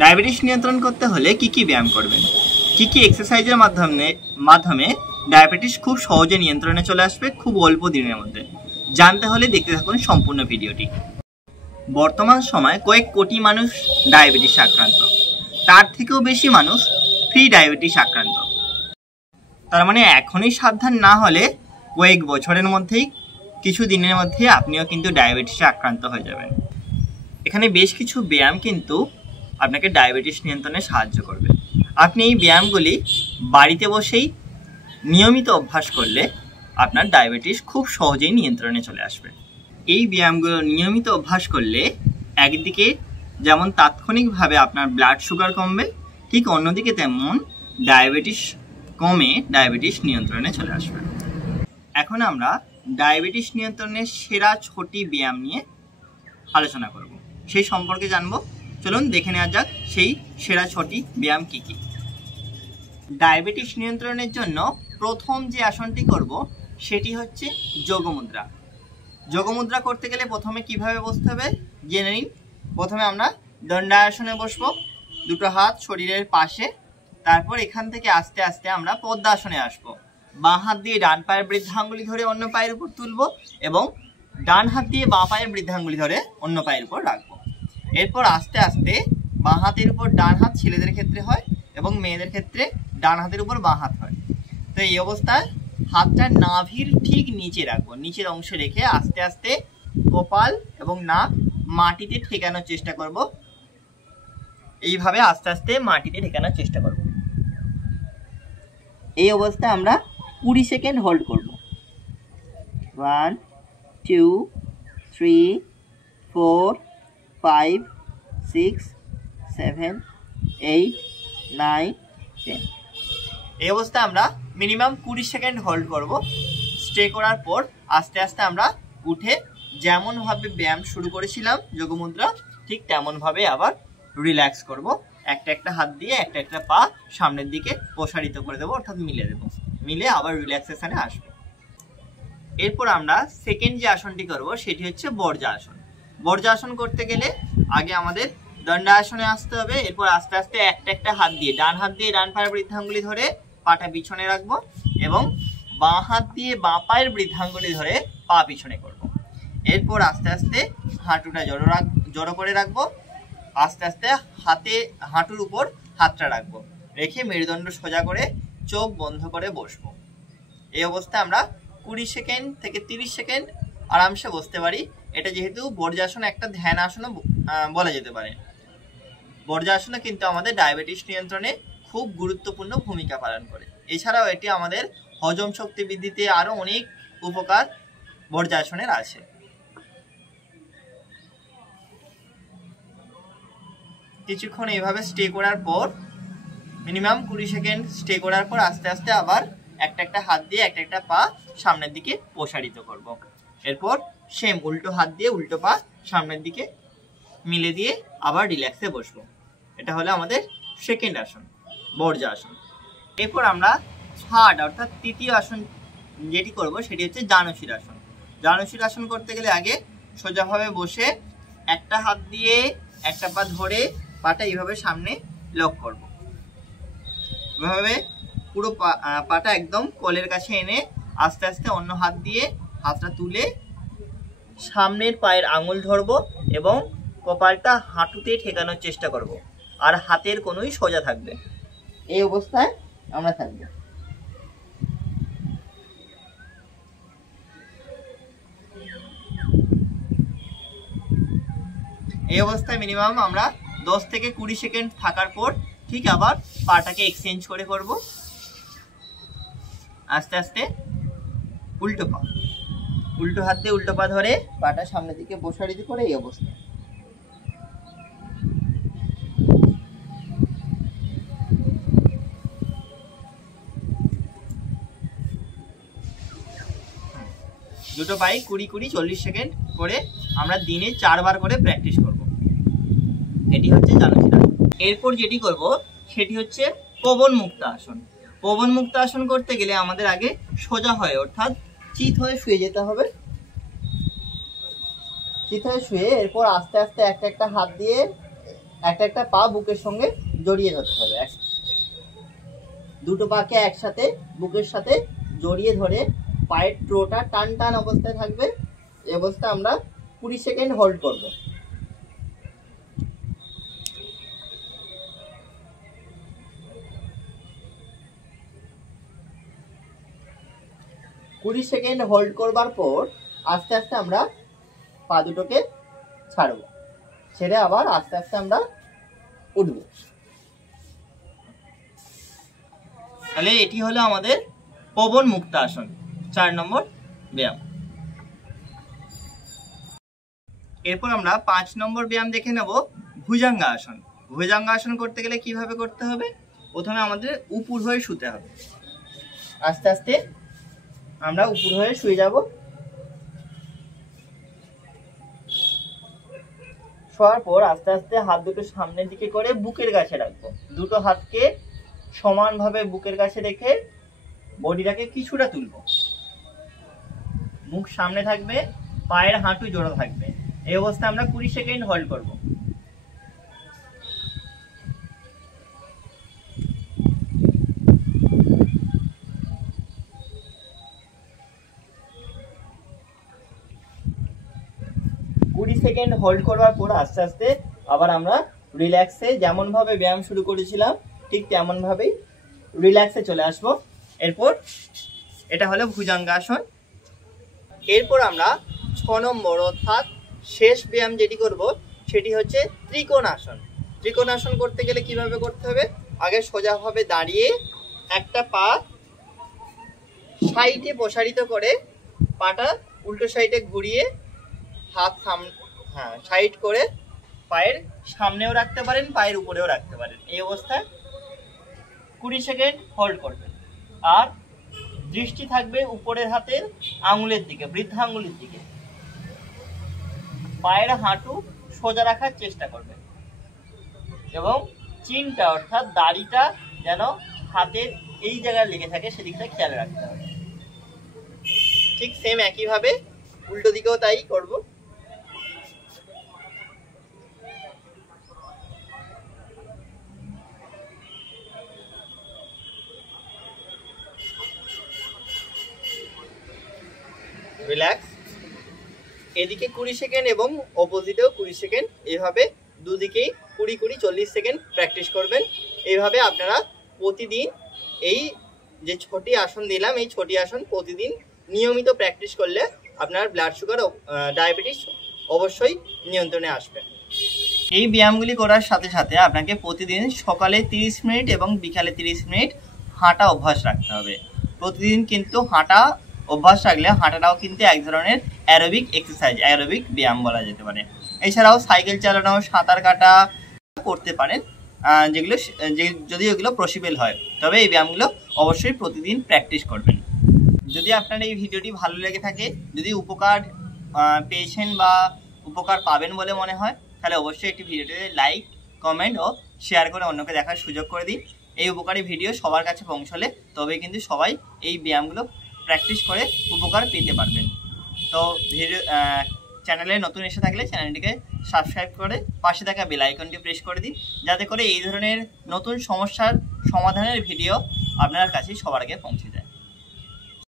Diabetes নিয়ন্ত্রণ করতে হলে কি কি ব্যায়াম করবেন, কি কি এক্সারসাইজের মাধ্যমে ডায়াবেটিস খুব সহজে নিয়ন্ত্রণে চলে আসবে খুব অল্প দিনের মধ্যে, জানতে হলে দেখতে থাকুন সম্পূর্ণ ভিডিওটি। বর্তমান সময়ে কয়েক কোটি মানুষ ডায়াবেটিস আক্রান্ত, তার থেকেও বেশি মানুষ প্রি ডায়াবেটিস আক্রান্ত। তার মানে এখনই সাবধান না হলে কয়েক বছরের মধ্যেই, কিছু দিনের মধ্যে আপনিও কিন্তু ডায়াবেটিসে আক্রান্ত হয়ে যাবেন। এখানে বেশ কিছু ব্যায়াম কিন্তু আপনাকে ডায়াবেটিস নিয়ন্ত্রণে সাহায্য করবে। আপনি এই ব্যায়ামগুলি বাড়িতে বসেই নিয়মিত অভ্যাস করলে আপনার ডায়াবেটিস খুব সহজেই নিয়ন্ত্রণে চলে আসবে। এই ব্যায়ামগুলো নিয়মিত অভ্যাস করলে একদিকে যেমন তাৎক্ষণিকভাবে আপনার ব্লাড সুগার কমবে, ঠিক অন্যদিকে তেমন ডায়াবেটিস কমে ডায়াবেটিস নিয়ন্ত্রণে চলে আসবে। এখন আমরা ডায়াবেটিস নিয়ন্ত্রণের সেরা 6টি ব্যায়াম নিয়ে আলোচনা করব, সেই সম্পর্কে জানবো। চলুন দেখে নেওয়া যাক সেই সেরা 6টি ব্যায়াম কি কি। ডায়াবেটিস নিয়ন্ত্রণের জন্য প্রথম যে আসনটি করব সেটি হচ্ছে যোগমুদ্রা। যোগমুদ্রা করতে গেলে প্রথমে কিভাবে বসতে হবে জেনে নিন। প্রথমে আমরা দণ্ডাসনে বসবো, দুটো হাত শরীরের পাশে। তারপর এখান থেকে আস্তে আস্তে আমরা পদ্মাসনে আসবো। বাঁ হাত দিয়ে ডান পায়ের বৃদ্ধাঙ্গুলি ধরে অন্য পায়ের উপর তুলবো এবং ডান হাত দিয়ে বাঁ পায়ের বৃদ্ধাঙ্গুলি ধরে অন্য পায়ের উপর রাখবো। এরপর আস্তে আস্তে বাঁ হাতের উপর ডান হাত ছেলেদের ক্ষেত্রে হয় এবং মেয়েদের ক্ষেত্রে ডান হাতের উপর বাঁ হাত হয়। তো এই অবস্থায় হাতটা নাভির ঠিক নিচে রাখবো, নিচের অংশে রেখে আস্তে আস্তে কপাল এবং নাক মাটিতে ঠেকানোর চেষ্টা করব। এইভাবে আস্তে আস্তে মাটিতে ঠেকানোর চেষ্টা করব। এই অবস্থায় আমরা 20 সেকেন্ড হোল্ড করব। 1 2 3 4 5 6 7 8 9 10। এই অবস্থায় আমরা মিনিমাম 20 সেকেন্ড হোল্ড করব। স্টে করার পর আস্তে আস্তে আমরা উঠে যেমনভাবে ব্যায়াম শুরু করেছিলাম যোগমুদ্রা, ঠিক তেমনভাবে আবার রিল্যাক্স করব। একটা একটা হাত দিয়ে একটা একটা পা সামনের দিকে প্রসারিত করে দেবো, অর্থাৎ মিলে দেবো। মিলে আবার রিল্যাক্সেশনে আসবো। এরপর আমরা সেকেন্ড যে আসনটি করব সেটি হচ্ছে বর্জাসন। বর্জাসন করতে গেলে আগে আমাদের দণ্ডাসনে আসতে হবে। এরপর আস্তে আস্তে একটা একটা হাত দিয়ে ডান হাত দিয়ে ডান পায়ের বৃদ্ধাঙ্গুলি ধরে পাটা পিছনে রাখবো এবং বাঁ হাত দিয়ে বাঁ পায়ের বৃদ্ধাঙ্গুলি ধরে পা পিছনে করব। এরপর আস্তে আস্তে হাঁটুটা জড়ো করে রাখবো। আস্তে আস্তে হাঁটুর উপর হাতটা রাখবো, রেখে মেরুদণ্ড সোজা করে চোখ বন্ধ করে বসবো। এই অবস্থায় আমরা 20 সেকেন্ড থেকে 30 সেকেন্ড আরামসে বসতে পারি। এটা যেহেতু বর্জাসন একটা ধ্যান আসনও বলা যেতে পারে। বর্জাসনে কিন্তু আমাদের ডায়াবেটিস নিয়ন্ত্রণে খুব গুরুত্বপূর্ণ ভূমিকা পালন করে। এছাড়াও এটি আমাদের হজম শক্তি বৃদ্ধিতে আরো অনেক উপকার বর্জাসনের আছে। কিছুক্ষণ এইভাবে স্টে করার পর মিনিমাম 20 সেকেন্ড স্টে করার পর আস্তে আস্তে আবার একটা একটা হাত দিয়ে একটা একটা পা সামনের দিকে প্রসারিত করব। এরপর সেম উল্টো হাত দিয়ে উল্টো পা সামনের দিকে মিলে দিয়ে আবার রিল্যাক্সে বসবো। এটা হলো আমাদের সেকেন্ড আসন, বর্জাসন। এরপর আমরা থার্ড অর্থাৎ তৃতীয় আসন যেটি করব সেটি হচ্ছে জানুশিরাসন। জানুশিরাসন করতে গেলে আগে সোজাভাবে বসে একটা হাত দিয়ে একটা পা ধরে পাটা এইভাবে সামনে লক করব। এভাবে পুরো পাটা একদম কোলের কাছে এনে আস্তে আস্তে অন্য হাত দিয়ে হাতটা তুলে সামনের পায়ের আঙুল ধরবো এবং কপালটা হাঁটুতে ঠেকানোর চেষ্টা করব। আর হাতের কোনোই সোজা থাকবে। এই অবস্থায় আমরা থাকব। এই অবস্থায় মিনিমাম আমরা 10 থেকে 20 সেকেন্ড থাকার পর ঠিক আবার পাটাকে এক্সচেঞ্জ করে করব। আস্তে আস্তে উল্টো পা, উল্টো হাত দিয়ে উল্টো পা ধরে পাটা সামনের দিকে প্রসারিত করে এই অবস্থায়। দুটো পাই 20-40 সেকেন্ড করে আমরা দিনে 4 বার করে প্র্যাকটিস করব। এটি হচ্ছে জানুশিরাসন। এরপর যেটি করব সেটি হচ্ছে পবন মুক্ত আসন। পবন মুক্ত আসন করতে গেলে আমাদের আগে সোজা হয়ে অর্থাৎ চিত হয়ে শুয়ে যেতে হবে। চিত হয়ে শুয়ে এরপর আস্তে আস্তে একটা একটা হাত দিয়ে একটা একটা পা বুকের সঙ্গে জড়িয়ে ধরতে হবে। দুটো পাকে একসাথে বুকের সাথে জড়িয়ে ধরে পায়ের টোটা টান টান অবস্থায় থাকবে। এই অবস্থা আমরা 20 সেকেন্ড হোল্ড করব। কুড়ি সেকেন্ড হোল্ড করবার পর আস্তে আস্তে আমরা পা দুটোকে ছাড়ব, ছেড়ে আবার আস্তে আস্তে আমরা উঠব। তাহলে এটি হলো আমাদের পবন মুক্তাসন 4 নম্বর ব্যায়াম। এরপর আমরা 5 নম্বর ব্যায়াম দেখে নেব ভুজঙ্গাসন। ভুজঙ্গাসন করতে গেলে কিভাবে করতে হবে? প্রথমে আমাদের উপর হয়ে শুতে হবে। আস্তে আস্তে আমরা উপর হয়ে শুয়ে যাব। শোয়ার পর আস্তে আস্তে হাত দুটো সামনের দিকে করে বুকের কাছে রাখবো। দুটো হাতকে সমানভাবে বুকের কাছে রেখে বডিটাকে কিছুটা তুলবো। মুখ সামনে থাকবে, পায়ের হাঁটু জোড়া থাকবে। এই অবস্থায় আমরা 20 সেকেন্ড হোল্ড করব। সেকেন্ড হোল্ড করার পর আস্তে আস্তে আবার আমরা রিল্যাক্সে যেমন ভাবে ব্যায়াম শুরু করেছিলাম ঠিক তেমন ভাবেই রিল্যাক্সে চলে আসবো। এরপর এটা হলো ভুজঙ্গাসন। এরপর আমরা 6 নম্বর অর্থাৎ শেষ ব্যায়াম যেটি করব সেটি হচ্ছে ত্রিকোণাসন। ত্রিকোণাসন করতে গেলে কিভাবে করতে হবে? আগে সোজাভাবে দাঁড়িয়ে একটা পা সাইডে প্রসারিত করে পাটা উল্টো সাইডে ঘুরিয়ে হাত সাইড করে পায়ের সামনেও রাখতে পারেন, পায়ের উপরেও রাখতে পারেন। এই অবস্থায় 20 সেকেন্ড হোল্ড করবেন। আর দৃষ্টি থাকবে উপরের হাতের আঙুলের দিকে, বৃদ্ধা আঙুলের দিকে। পায়ের হাঁটু সোজা রাখার চেষ্টা করবেন এবং চিনটা অর্থাৎ দাড়িটা যেন হাতের এই জায়গায় লেগে থাকে সেদিকটা খেয়াল রাখতে হবে। ঠিক সেম একইভাবে উল্টো দিকেও তাই করব। রিল্যাক্স। এদিকে 20 সেকেন্ড এবং অপোজিটেও 20 সেকেন্ড, এইভাবে দুদিকেই 20-20 40 সেকেন্ড প্র্যাকটিস করবেন। এইভাবে আপনারা প্রতিদিন এই যে ছোটি আসন দিলাম এই ছোটি আসন প্রতিদিন নিয়মিত প্র্যাকটিস করলে আপনার ব্লাড সুগার ও ডায়াবেটিস অবশ্যই নিয়ন্ত্রণে আসবে। এই ব্যায়ামগুলি করার সাথে সাথে আপনাকে প্রতিদিন সকালে 30 মিনিট এবং বিকালে 30 মিনিট হাঁটা অভ্যাস রাখতে হবে। প্রতিদিন কিন্তু হাঁটা অভ্যাস রাখলে হাঁটাটাও কিন্তু এক ধরনের অ্যারোবিক এক্সারসাইজ, অ্যারোবিক ব্যায়াম বলা যেতে পারে। এছাড়াও সাইকেল চালানো, সাঁতার কাটা করতে পারেন, যেগুলো যদি ওগুলো পসিবল হয়। তবে এই ব্যায়ামগুলো অবশ্যই প্রতিদিন প্র্যাকটিস করবেন। যদি আপনার এই ভিডিওটি ভালো লেগে থাকে, যদি উপকার পেয়েছেন বা উপকার পাবেন বলে মনে হয়, তাহলে অবশ্যই একটি ভিডিওটিতে লাইক, কমেন্ট ও শেয়ার করে অন্যকে দেখার সুযোগ করে দিন। এই উপকারী ভিডিও সবার কাছে পৌঁছলে তবে কিন্তু সবাই এই ব্যায়ামগুলো প্র্যাকটিস করে উপকার পেতে পারবেন। তো ভিডিও চ্যানেলে নতুন এসে থাকলে চ্যানেলটিকে সাবস্ক্রাইব করে পাশে থাকা বেল আইকনটি প্রেস করে দিন, যাতে করে এই ধরনের নতুন সমস্যার সমাধানের ভিডিও আপনার কাছে সবার আগে পৌঁছে যায়।